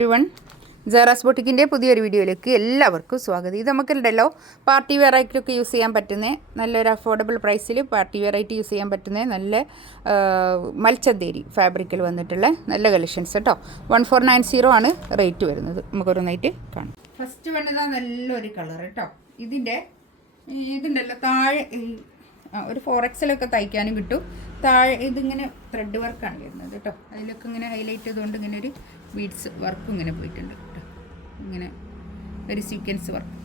Everyone ജാറാസ് ബൊട്ടിക്കിൻ്റെ പുതിയൊരു വീഡിയോയിലേക്ക് എല്ലാവർക്കും സ്വാഗതം. ഇത് നമുക്കുണ്ടല്ലോ പാർട്ടി വെയർ ആയിട്ടൊക്കെ യൂസ് ചെയ്യാൻ പറ്റുന്ന നല്ലൊരു അഫോർഡബിൾ പ്രൈസിൽ പാർട്ടി വെയർ ആയിട്ട് യൂസ് ചെയ്യാൻ പറ്റുന്ന നല്ല മൽച്ചന്തേരി ഫാബ്രിക്കിൽ വന്നിട്ടുള്ള നല്ല കളക്ഷൻസ് കേട്ടോ. 1490 ആണ് റേറ്റ് വരുന്നത്. നമുക്കൊരോന്നായിട്ട് കാണാം. ഫസ്റ്റ് വേണ്ടതാ നല്ലൊരു കളർ കേട്ടോ. ഇതുണ്ടല്ലോ താഴെ ഒരു 4XL തയ്ക്കാനും കിട്ടും. താഴെ ഇതിങ്ങനെ ത്രെഡ് വർക്കാണ് വരുന്നത് കേട്ടോ. അതിലൊക്കെ ഇങ്ങനെ ഹൈലൈറ്റ് ചെയ്തുകൊണ്ട് ഇങ്ങനെ ഒരു ബീഡ്സ് വർക്കും ഇങ്ങനെ പോയിട്ടുണ്ട് കേട്ടോ. ഇങ്ങനെ ഒരു സീക്വൻസ് വർക്ക്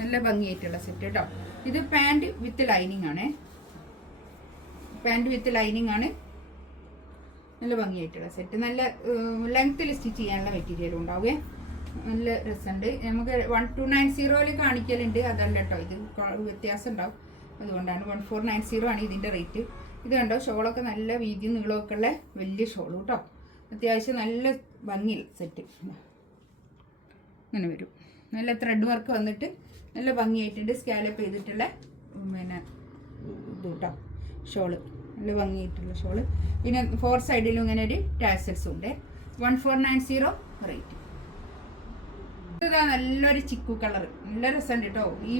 നല്ല ഭംഗിയായിട്ടുള്ള സെറ്റ് കേട്ടോ. ഇത് പാൻറ് വിത്ത് ലൈനിങ് ആണ്. നല്ല ഭംഗിയായിട്ടുള്ള സെറ്റ്. നല്ല ലെങ്ത്തിൽ സ്റ്റിച്ച് ചെയ്യാനുള്ള മെറ്റീരിയലും ഉണ്ടാവുകയെ. നല്ല രസമുണ്ട്. നമുക്ക് 1290 കാണിക്കലുണ്ട്. അതല്ല കേട്ടോ, ഇത് വ്യത്യാസം ഉണ്ടാവും. അതുകൊണ്ടാണ് 1490 ആണ് ഇതിൻ്റെ റേറ്റ്. ഇത് കണ്ടോ, ഷോളൊക്കെ നല്ല വീതിയും നീളമൊക്കെ ഉള്ള വലിയ ഷോൾ കേട്ടോ. അത്യാവശ്യം നല്ല ഭംഗിയിൽ സെറ്റ് ഇങ്ങനെ വരും. നല്ല ത്രെഡ് വർക്ക് വന്നിട്ട് നല്ല ഭംഗിയായിട്ടുണ്ട്. സ്കാലപ്പ് ചെയ്തിട്ടുള്ള പിന്നെ ഇത് കേട്ടോ ഷോള്. നല്ല ഭംഗിയായിട്ടുള്ള ഷോള്. പിന്നെ 4 സൈഡിലും ഇങ്ങനെ ഒരു ടാസൽസും ഉണ്ട്. 1490 റേറ്റ്. ഇതാ നല്ലൊരു ചിക്കു കളർ. നല്ല രസമുണ്ട് കേട്ടോ. ഈ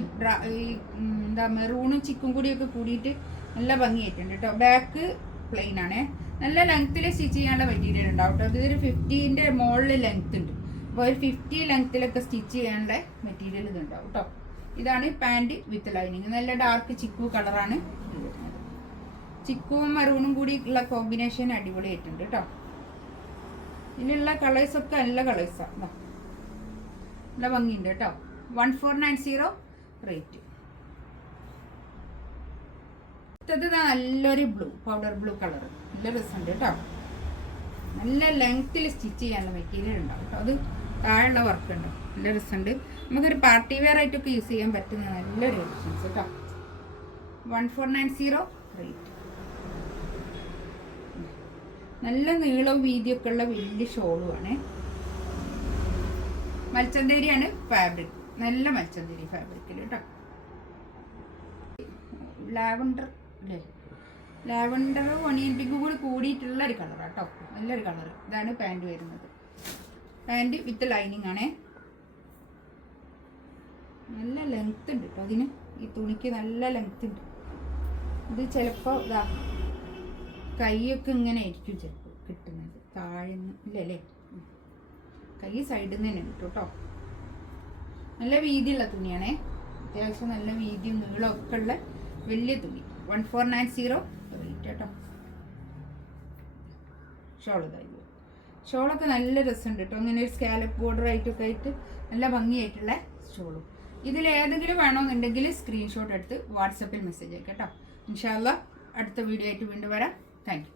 എന്താ മെറൂണും ചിക്കും കൂടിയൊക്കെ കൂടിയിട്ട് നല്ല ഭംഗിയായിട്ടുണ്ട് കേട്ടോ. ബാക്ക് പ്ലെയിൻ ആണ്. നല്ല ലെങ്ത്തിൽ സ്റ്റിച്ച് ചെയ്യാനുള്ള മെറ്റീരിയൽ ഉണ്ടാവും കേട്ടോ. ഇതൊരു 50ൻ്റെ മുകളിൽ ലെങ്ത് ഉണ്ട്. അപ്പോൾ ഒരു 50 ലെങ്ത്തിലൊക്കെ സ്റ്റിച്ച് ചെയ്യാനുള്ള മെറ്റീരിയൽ ഇതുണ്ടാവും കേട്ടോ. ഇതാണ് പാൻറ് വിത്ത് ലൈനിങ്. നല്ല ഡാർക്ക് ചിക്കു കളറാണ് ഇത് വരുന്നത്. ചിക്കുവും മെറൂണും കൂടി ഉള്ള കോമ്പിനേഷൻ അടിപൊളിയായിട്ടുണ്ട് കേട്ടോ. ഇതിലുള്ള കളേഴ്സൊക്കെ നല്ല കളേഴ്സാണ്. നല്ല ഭംഗിയുണ്ട് കേട്ടോ. 1490 റേറ്റ്. ഇത് നല്ലൊരു ബ്ലൂ, പൗഡർ ബ്ലൂ കളർ. നല്ല രസമുണ്ട് കേട്ടോ. നല്ല ലെങ്ത്തിൽ സ്റ്റിച്ച് ചെയ്യാനുള്ള മെറ്റീരിയൽ ഉണ്ടാവും കേട്ടോ. അത് താഴെയുള്ള വർക്ക് ഉണ്ട്. നല്ല രസമുണ്ട്. നമുക്കൊരു പാർട്ടി വെയർ ആയിട്ടൊക്കെ യൂസ് ചെയ്യാൻ പറ്റുന്ന നല്ലൊരു കളക്ഷൻസ് കേട്ടോ. 1490 റേറ്റ്. നല്ല നീളവും വീതിയൊക്കെ ഉള്ള വലിയ ഷോളുമാണ്. മൽച്ചന്തേരിയാണ് ഫാബ്രിക്. നല്ല മൽച്ചന്തേരി ഫാബ്രിക്കിൽ കേട്ടോ. ലാവണ്ടർ അല്ലേ, ലാവണ്ടർ ഒണിയൻ പിങ്ക് കൂടി കൂടിയിട്ടുള്ള ഒരു കളറാണ് കേട്ടോ. നല്ലൊരു കളർ. ഇതാണ് പാൻറ് വരുന്നത്. പാൻറ് വിത്ത് ലൈനിങ് ആണ്. നല്ല ലെങ്ത് ഉണ്ട് കേട്ടോ അതിന്. ഈ തുണിക്ക് നല്ല ലെങ്ത് ഉണ്ട്. ഇത് ചിലപ്പോൾ ഇതാ കൈയൊക്കെ ഇങ്ങനെ ആയിരിക്കും ചിലപ്പോൾ കിട്ടുന്നത്. താഴെ ഇല്ലല്ലേ, കൈ സൈഡിൽ നിന്ന് തന്നെ കിട്ടും കേട്ടോ. നല്ല വീതിയുള്ള തുണിയാണേ. അത്യാവശ്യം നല്ല വീതിയും നീളമൊക്കെ ഉള്ള വലിയ തുണി. 1490 റേറ്റ് കേട്ടോ. ഷോൾ ഇതായി. ഷോളൊക്കെ നല്ല രസമുണ്ട് കേട്ടോ. അങ്ങനെ ഒരു സ്കാലപ്പ് ബോർഡർ ആയിട്ടൊക്കെ ആയിട്ട് നല്ല ഭംഗിയായിട്ടുള്ള ഷോളും. ഇതിലേതെങ്കിലും വേണമെന്നുണ്ടെങ്കിൽ സ്ക്രീൻഷോട്ട് എടുത്ത് വാട്സപ്പിൽ മെസ്സേജ് അയക്കാം കേട്ടോ. ഇൻഷാ അല്ലാഹ് അടുത്ത വീഡിയോ ആയിട്ട് വീണ്ടും വരാം. Thank you.